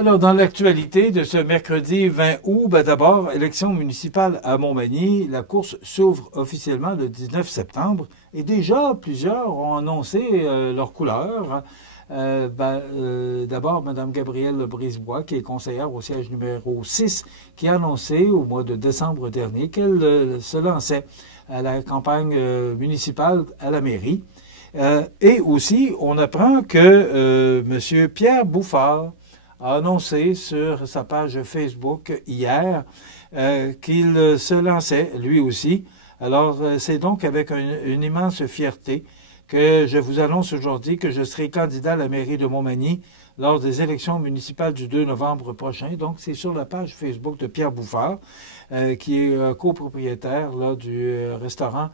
Alors, dans l'actualité de ce mercredi 20 août, d'abord, élection municipale à Montmagny. La course s'ouvre officiellement le 19 septembre et déjà plusieurs ont annoncé leur couleur. D'abord, Mme Gabrielle Brisebois, qui est conseillère au siège numéro 6, qui a annoncé au mois de décembre dernier qu'elle se lançait à la campagne municipale à la mairie. Et aussi, on apprend que M. Pierre Bouffard a annoncé sur sa page Facebook hier qu'il se lançait, lui aussi. Alors, c'est donc avec une immense fierté que je vous annonce aujourd'hui que je serai candidat à la mairie de Montmagny lors des élections municipales du 2 novembre prochain. Donc, c'est sur la page Facebook de Pierre Bouffard, qui est copropriétaire là, du restaurant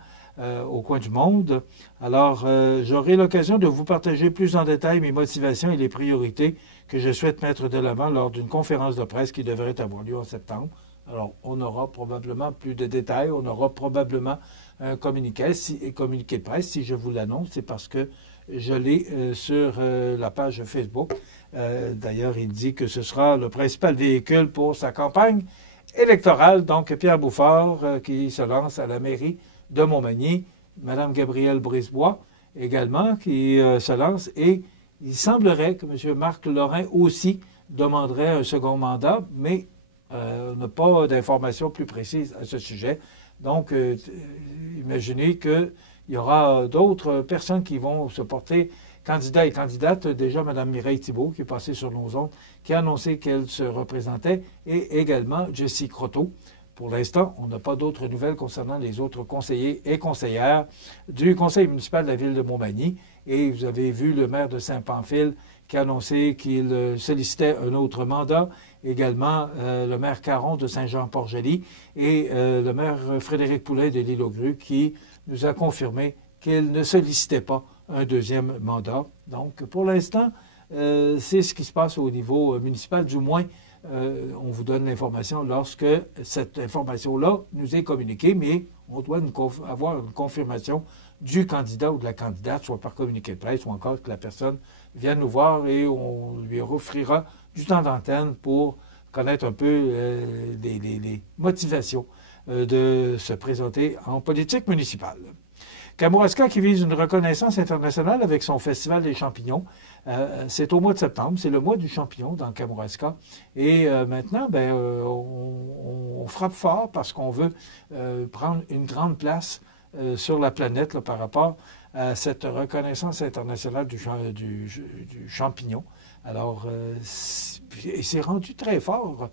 au coin du monde. Alors, j'aurai l'occasion de vous partager plus en détail mes motivations et les priorités que je souhaite mettre de l'avant lors d'une conférence de presse qui devrait avoir lieu en septembre. Alors, on aura probablement plus de détails, on aura probablement un communiqué de presse. Si je vous l'annonce, c'est parce que je l'ai sur la page Facebook. D'ailleurs, il dit que ce sera le principal véhicule pour sa campagne électorale. Donc, Pierre Bouffard qui se lance à la mairie de Montmagny. Mme Gabrielle Brisebois également qui se lance. Et il semblerait que M. Marc Lorrain aussi demanderait un second mandat, mais on n'a pas d'informations plus précises à ce sujet. Donc, imaginez qu'il y aura d'autres personnes qui vont se porter candidats et candidates. Déjà, Mme Mireille Thibault, qui est passée sur nos ondes, qui a annoncé qu'elle se représentait, et également Jessie Croteau. Pour l'instant, on n'a pas d'autres nouvelles concernant les autres conseillers et conseillères du conseil municipal de la ville de Montmagny. Et vous avez vu le maire de Saint-Pamphile qui a annoncé qu'il sollicitait un autre mandat. Également, le maire Caron de Saint-Jean-Port-Joli et le maire Frédéric Poulain de l'Île-aux-Grues qui nous a confirmé qu'il ne sollicitait pas un deuxième mandat. Donc, pour l'instant, c'est ce qui se passe au niveau municipal, du moins. On vous donne l'information lorsque cette information-là nous est communiquée, mais on doit avoir une confirmation du candidat ou de la candidate, soit par communiqué de presse ou encore que la personne vienne nous voir et on lui offrira du temps d'antenne pour connaître un peu les motivations de se présenter en politique municipale. Kamouraska qui vise une reconnaissance internationale avec son Festival des champignons. C'est au mois de septembre, c'est le mois du champignon dans Kamouraska. Et maintenant, on frappe fort parce qu'on veut prendre une grande place sur la planète là, par rapport à cette reconnaissance internationale du champignon. Alors, c'est rendu très fort,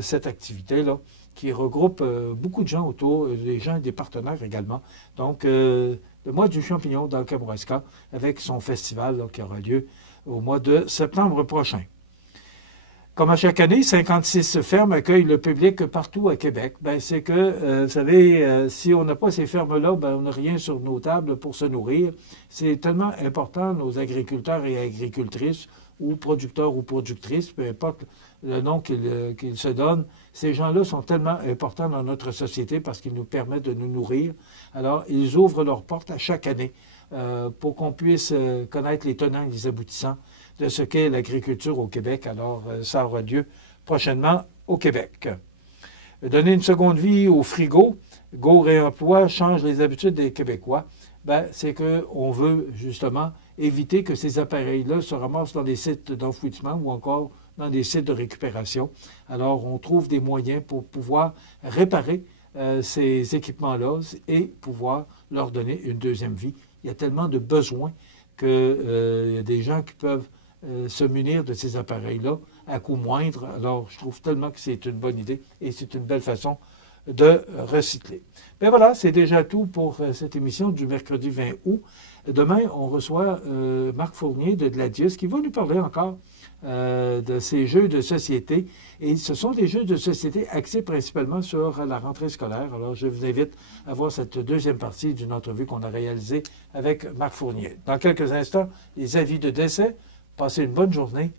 cette activité-là, qui regroupe beaucoup de gens autour, des gens et des partenaires également. Donc, le mois du champignon dans le Kamouraska, avec son festival là, qui aura lieu au mois de septembre prochain. Comme à chaque année, 56 fermes accueillent le public partout à Québec. C'est que, vous savez, si on n'a pas ces fermes-là, on n'a rien sur nos tables pour se nourrir. C'est tellement important, nos agriculteurs et agricultrices, ou producteurs ou productrices, peu importe le nom qu'ils se donnent, ces gens-là sont tellement importants dans notre société parce qu'ils nous permettent de nous nourrir. Alors, ils ouvrent leurs portes à chaque année pour qu'on puisse connaître les tenants et les aboutissants de ce qu'est l'agriculture au Québec. Alors, ça aura lieu prochainement au Québec. Donner une seconde vie au frigo, Go Réemploi change les habitudes des Québécois. C'est qu'on veut justement éviter que ces appareils-là se ramassent dans des sites d'enfouissement ou encore dans des sites de récupération. Alors, on trouve des moyens pour pouvoir réparer ces équipements-là et pouvoir leur donner une deuxième vie. Il y a tellement de besoins qu'il y a des gens qui peuvent se munir de ces appareils-là à coût moindre. Alors, je trouve tellement que c'est une bonne idée et c'est une belle façon de recycler. Voilà, c'est déjà tout pour cette émission du mercredi 20 août. Demain, on reçoit Marc Fournier de Gladius qui va nous parler encore de ces jeux de société. Et ce sont des jeux de société axés principalement sur la rentrée scolaire. Alors, je vous invite à voir cette deuxième partie d'une entrevue qu'on a réalisée avec Marc Fournier. Dans quelques instants, les avis de décès. Passez une bonne journée